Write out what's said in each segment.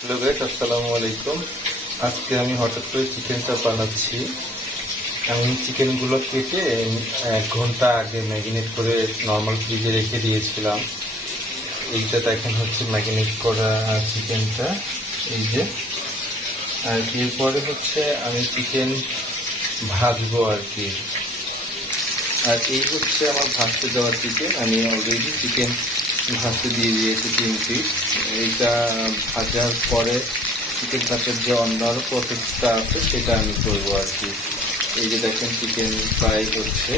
Hello guys আসসালামু আলাইকুম। আজকে আমি হঠাৎ করে চিকেনটা বানাচ্ছি। আমি চিকেনগুলো কেটে এক ঘণ্টা আগে ম্যারিনেট করে নর্মাল ফ্রিজে রেখে দিয়েছিলাম। এইটা দেখেন হচ্ছে ম্যারিনেট করা চিকেনটা এই যে। আর এরপরে হচ্ছে আমি চিকেন ভাজবো আর কি। আর এই হচ্ছে আমার ভাজতে দেওয়ার চিকেন আমি অলরেডি চিকেন ভাজতে দিয়ে দিয়েছি তিন পিস এইটা ভাজার পরে চিকেন কাটার যে অন্য আরও প্রসেসটা আছে, সেটা আমি করব আর কি। এই যে দেখেন চিকেন ফ্রাই হচ্ছে,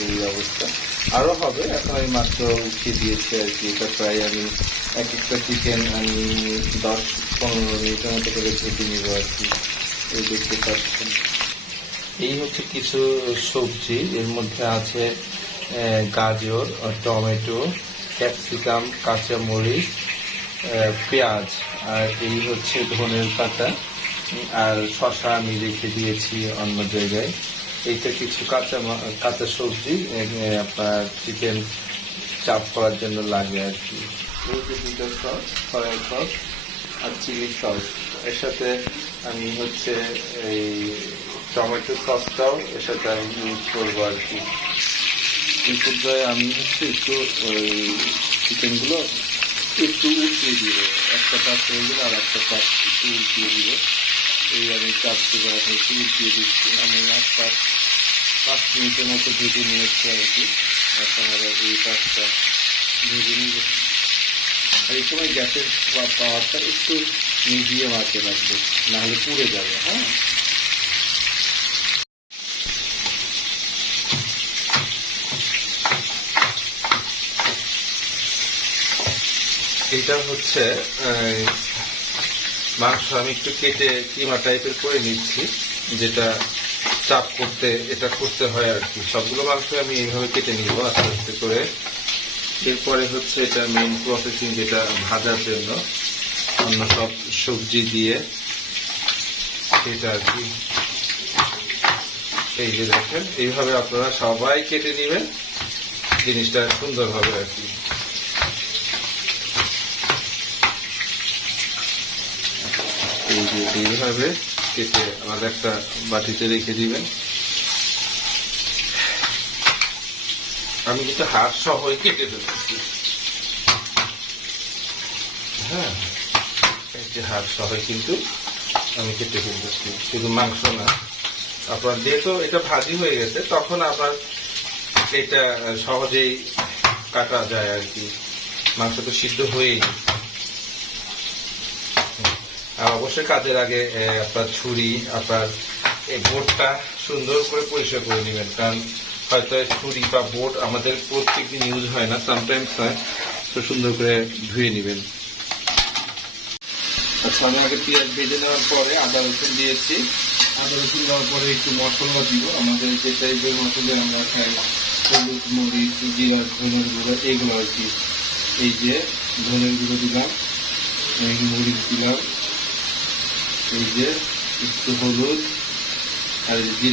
এই অবস্থা। আরও হবে, এখন আমি মাত্র উঠিয়ে দিয়েছি আর কি। এটা প্রায় আমি এক একটা চিকেন আমি দশ পনেরো মিনিটের মতো করে ভেজে নিব আর কি। এই দেখতে পাচ্ছেন। এই হচ্ছে কিছু সবজি, এর মধ্যে আছে গাজর টমেটো। ক্যাপসিকাম কাঁচামরিচ পেঁয়াজ, আর এই হচ্ছে ধনের পাতা। আর শশা আমি রেখে দিয়েছি অন্য জায়গায়। এইটা কিছু কাঁচা কাঁচা সবজি আপনার চিকেন চাপ করার জন্য লাগে আর কি। দুটো সস সয়া সস আর চিলি সস এর সাথে আমি হচ্ছে এই টমেটো সসটাও এর সাথে আমি ইউজ করব আর কি। এই পর্যায়ে আমি হচ্ছে একটু, ওই চিকেনগুলো একটু উল্টিয়ে দিব। একটা পাশ হয়ে গেলে আর একটা পাশ একটু উল্টিয়ে দিব। এই আমি চাপ থেকে এখন একটু উল্টিয়ে দিচ্ছি। আমি এক পাশ পাঁচ মিনিটের মতো ভেজে নিয়েছি আর কি। এখন আবার এই পাশটা ভেজে নিব। আর এই সময় গ্যাসের পা- পাওয়ারটা একটু মিডিয়াম আঁচে রাখবে নাহলে পুড়ে যাবে হ্যাঁ? এটা হচ্ছে মাংস আমি একটু কেটে কিমা টাইপের করে নিচ্ছি, যেটা চাপ করতে, এটা করতে হয় আর কি। সবগুলো মাংস আমি এইভাবে কেটে নিব আস্তে আস্তে করে। এরপরে হচ্ছে এটা মেইন প্রসেসিং যেটা ভাজার জন্য। অন্য সব সবজি দিয়ে সেটা আর কি। এই যে দেখেন, এইভাবে আপনারা সবাই কেটে নেবেন, জিনিসটা সুন্দর হবে আর কি। এই যে এইভাবে কেটে আলাদা একটা বাটিতে রেখে দিবেন। আমি কিন্তু হাড় সহই কেটে ফেলতেছি হ্যাঁ এই যে হাড় সহই কিন্তু আমি কেটে ফেলতেছি শুধু মাংস না। আপনার যেহেতু এটা ভাজি হয়ে গেছে, তখন আপনার এটা সহজেই কাটা যায় আর কি। মাংস তো সিদ্ধ হয়েই অবশ্যই কাজের আগে আপনার ছুরি, আপনার এই বোর্ডটা সুন্দর করে পরিষ্কার করে নেবেন। কারণ হয়তো ছুরি বা বোর্ড আমাদের প্রত্যেকদিন ইউজ হয় না সামটাইমস হয়। তো সুন্দর করে ধুয়ে নেবেন। আচ্ছা আমি আগে পেঁয়াজ ভেজে নেওয়ার পরে আদা রসুন দিয়েছি। আদা রসুন দেওয়ার পরে একটু মশলা দিব। আমাদের যে টাইপের মশলা আমরা খাই, হলুদ, মরিচ, জিরা, ধনের গুঁড়ো, এগুলো আর কি। এই যে ধনের গুঁড়ো দিলাম মরিচ দিলাম। এই যে একটু হলুদ আর এই যে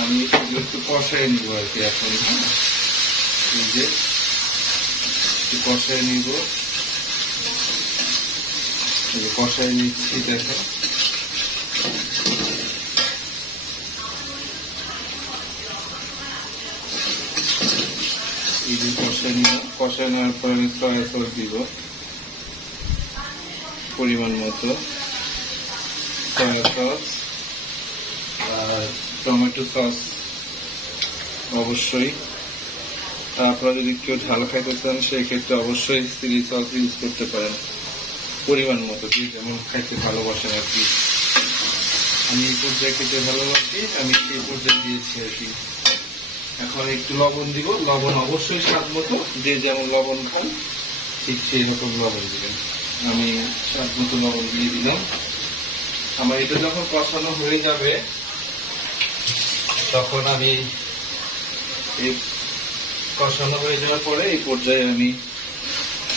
আমি একটু কষাই নিব আর কি এখন এই যে একটু কষাই নিব নিচ্ছি দেখো এই যে নেওয়ার পরে সয়া সস দিব পরিমাণ মতো সস আর টমেটো সস অবশ্যই। আর আপনারা যদি কেউ ঝাল খাইতে চান সেই ক্ষেত্রে অবশ্যই চিলি সস ইউজ করতে পারেন। পরিমাণ মতো যে যেমন খাইতে ভালোবাসেন আর কি। আমি এই পর্যায়ে খেতে ভালোবাসি, আমি এই পর্যায়ে দিয়েছি আর কি। এখন একটু লবণ দিব। লবণ অবশ্যই স্বাদ মতো। যে যেমন লবণ খান, ঠিক সেই রকম লবণ দিবেন। আমি স্বাদ মতো লবণ দিয়ে দিলাম। আমার এটা যখন কষানো হয়ে যাবে, তখন আমি এই কষানো হয়ে যাওয়ার পরে এই পর্যায়ে আমি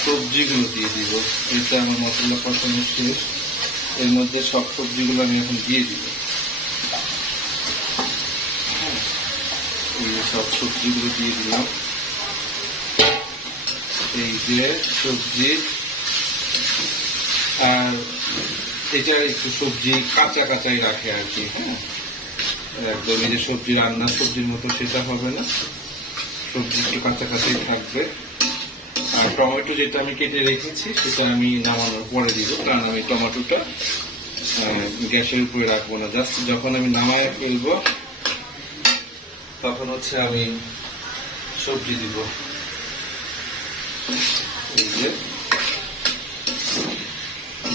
সবজিগুলো দিয়ে দিব। এটা আমার মশলা কষানো শেষ। এর মধ্যে সব সবজিগুলো আমি এখন দিয়ে দিব। এই সব সবজিগুলো দিয়ে দিলাম। এই যে সবজি আর এটা একটু সবজি কাঁচা কাঁচাই রাখে আর কি হ্যাঁ। একদম এই যে সবজি রান্না, সবজির মতো সেটা হবে না। সবজি একটু কাঁচা কাঁচাই থাকবে। আর টমেটো যেটা আমি কেটে রেখেছি, সেটা আমি নামানোর পরে দিব, কারণ আমি টমেটোটা গ্যাসের উপরে রাখব না। জাস্ট যখন আমি নামায় ফেলব, তখন হচ্ছে আমি সবজি দিব। এই যে।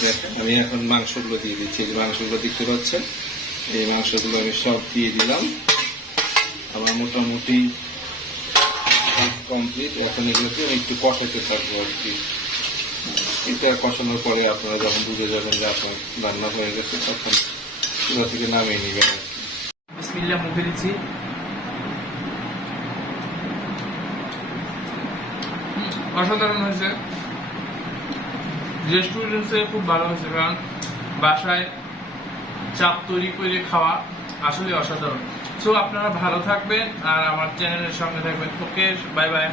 দেখেন আমি এখন মাংসগুলো দিয়ে দিচ্ছি, এই মাংসগুলো দেখতে পাচ্ছেন? এই মাংসগুলো আমি সব দিয়ে দিলাম। আমার মোটামুটি কমপ্লিট এখন এগুলোকে আমি একটু কষাতে থাকব আর কি। এটা কষানোর পরে আপনারা যখন বুঝে যাবেন যে আপনার রান্না হয়ে গেছে, তখন চুলা থেকে নামিয়ে নেবেন আর কি। অসাধারণ হয়েছে। রেস্টুরেন্টে খুব ভালো হয়েছে, কারণ বাসায় চাপ তৈরি করে খাওয়া আসলে অসাধারণ। সো আপনারা ভালো থাকবেন আর আমার চ্যানেলের সঙ্গে থাকবেন। Okay bye bye